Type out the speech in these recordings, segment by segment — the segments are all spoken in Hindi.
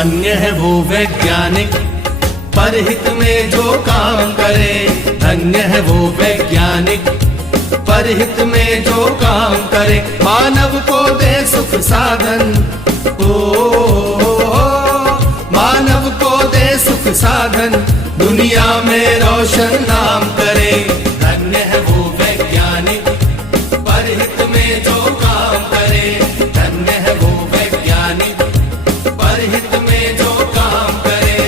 धन्य है वो वैज्ञानिक परहित में जो काम करे। धन्य है वो वैज्ञानिक परहित में जो काम करे। मानव को दे सुख साधन, ओ मानव को दे सुख साधन, दुनिया में रोशन नाम करे। धन्य है वो वैज्ञानिक परहित में जो काम करे। धन्य है वो वैज्ञानिक परहित में जो काम करे।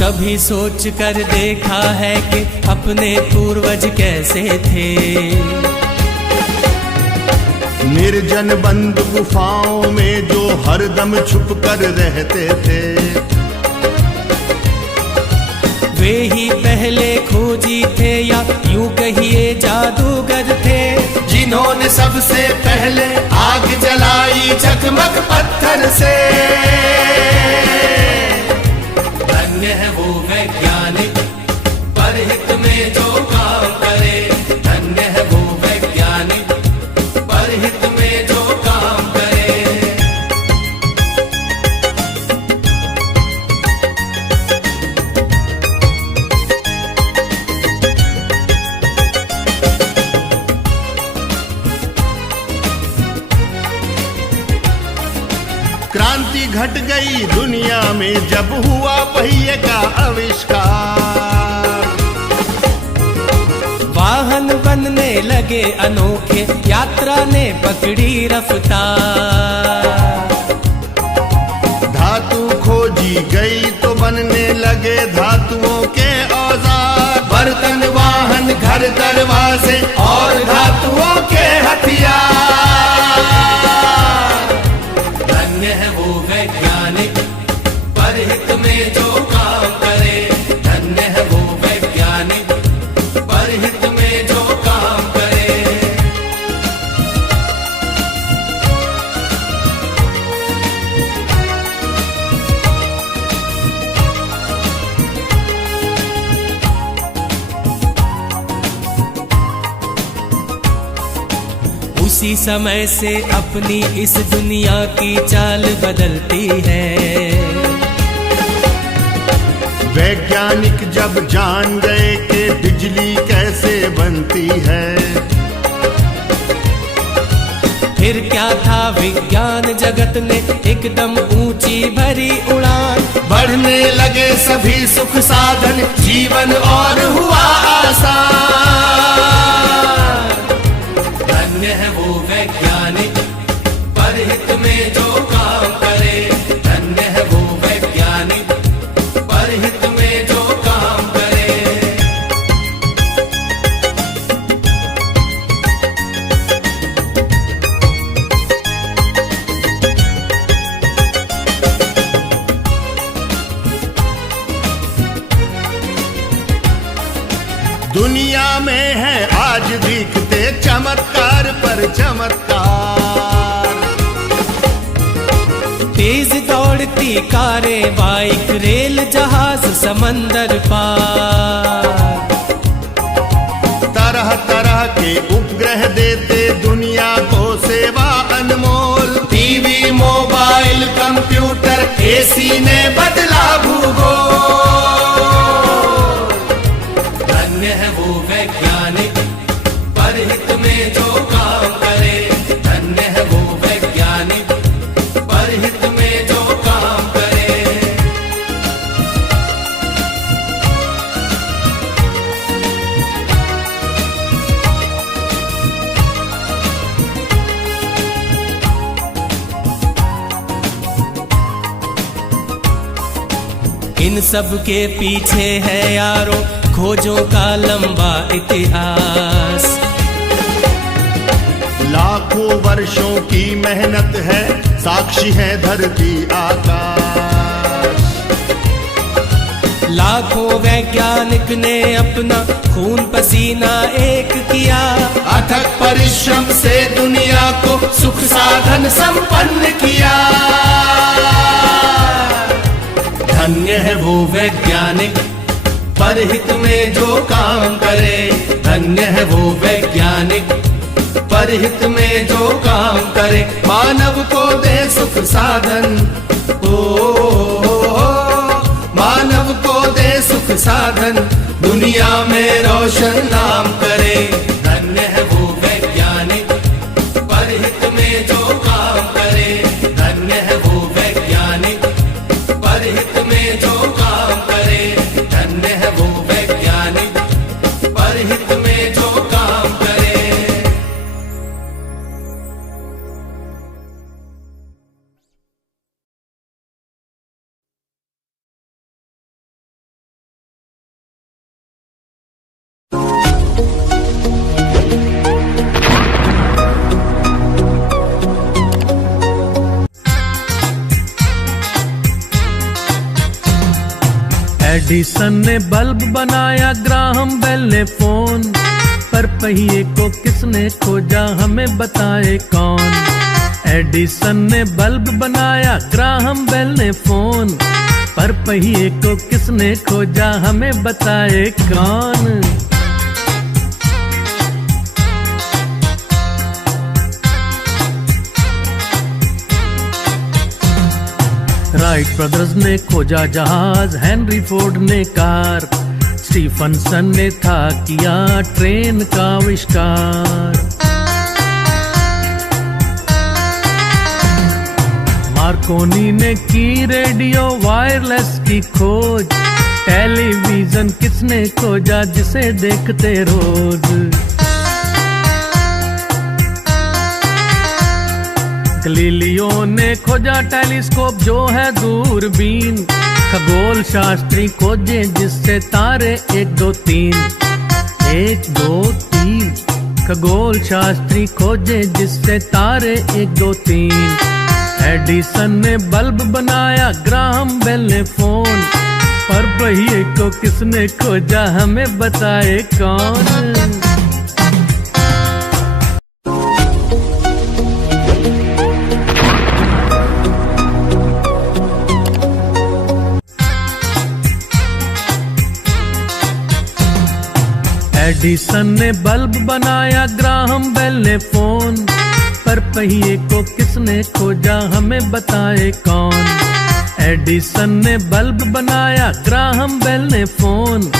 कभी सोच कर देखा है कि अपने पूर्वज कैसे थे। निर्जन बंद गुफाओं में जो हरदम छुप कर रहते थे। वे ही पहले खोजी थे या यूं कहिए जादूगर थे, जिन्होंने सबसे पहले आग जलाई जगमग पत्थर से। धन्य है वो वैज्ञानिक परहित में जो काम करे। धन्य है वो वैज्ञानिक परहित में जो काम करे। क्रांति घट गई दुनिया में जब हुआ पहिए का आविष्कार। वाहन बनने लगे अनोखे, यात्रा ने पकड़ी रफ्तार। धातु खोजी गई तो बनने लगे धातुओं के औजार। बर्तन वाहन घर दरवाजे और धातुओं के हथियार। धन्य है वो वैज्ञानिक परहित में जो काम करे। धन्य है वो वैज्ञानिक परहित में जो काम करे। उसी समय से अपनी इस दुनिया की चाल बदलती है। वैज्ञानिक जब जान गए कि बिजली कैसे बनती है। फिर क्या था विज्ञान जगत ने एकदम ऊंची भरी उड़ान। बढ़ने लगे सभी सुख साधन, जीवन और हुआ आसान। धन्य है वो वैज्ञानिक परहित में जो काम करे। धन्य है वो वैज्ञानिक परहित में जो काम करे। दुनिया में है आज दिखते चमत्कार पर चमत्कार। तेज दौड़ती कारें, बाइक, रेल, जहाज, समंदर पार। तरह तरह के उपग्रह देते दुनिया को सेवा अनमोल। टीवी, मोबाइल, कंप्यूटर, एसी ने बदला भूगोल। धन्य है वो वैज्ञानिक परहित में जो काम करे। धन्य है वो वैज्ञानिक परहित में जो काम करे। इन सब के पीछे है यारों खोजों का लंबा इतिहास। लाखों वर्षों की मेहनत है, साक्षी है धरती आकाश। लाखों वैज्ञानिक ने अपना खून पसीना एक किया। अथक परिश्रम से दुनिया को सुख साधन संपन्न किया। वैज्ञानिक परहित में जो काम करे। धन्य है वो वैज्ञानिक परहित में जो काम करे। मानव को दे सुख साधन, मानव को दे सुख साधन, दुनिया में रोशन नाम करे। धन्य है वो वैज्ञानिक परहित में जो काम करे। धन्य है वो वैज्ञानिक परहित में जो काम करे। धन्य है वो वैज्ञानिक परहित में जो काम करे। एडिसन ने बल्ब बनाया, ग्राहम बेल ने फोन, पर पहिए को किसने खोजा हमें बताए कौन। एडिसन ने बल्ब बनाया, ग्राहम बेल ने फोन, पर पहिए को किसने खोजा हमें बताए कौन। राइट ब्रदर्स ने खोजा जहाज, हेनरी फोर्ड ने कार, स्टीफनसन ने था किया ट्रेन का आविष्कार। मार्कोनी ने की रेडियो वायरलेस की खोज, टेलीविजन किसने खोजा जिसे देखते रोज। गलीलियो ने खोजा टेलीस्कोप जो है दूरबीन, खगोल शास्त्री खोजे जिससे तारे 1 2 3 1 2 3, खगोल शास्त्री खोजे जिससे तारे 1 2 3। एडिसन ने बल्ब बनाया, ग्राहम बेल ने फोन, पर पहिए को किसने खोजा हमें बताए कौन। एडिसन ने बल्ब बनाया, ग्राहम बेल ने फोन, पर पहिए को किसने खोजा हमें बताए कौन। एडिसन ने बल्ब बनाया, ग्राहम बेल ने फोन,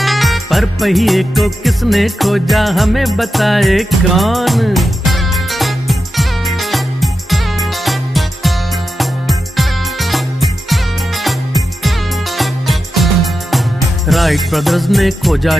पर पहिए को किसने खोजा हमें बताए कौन। राइट ब्रदर्स ने खोजा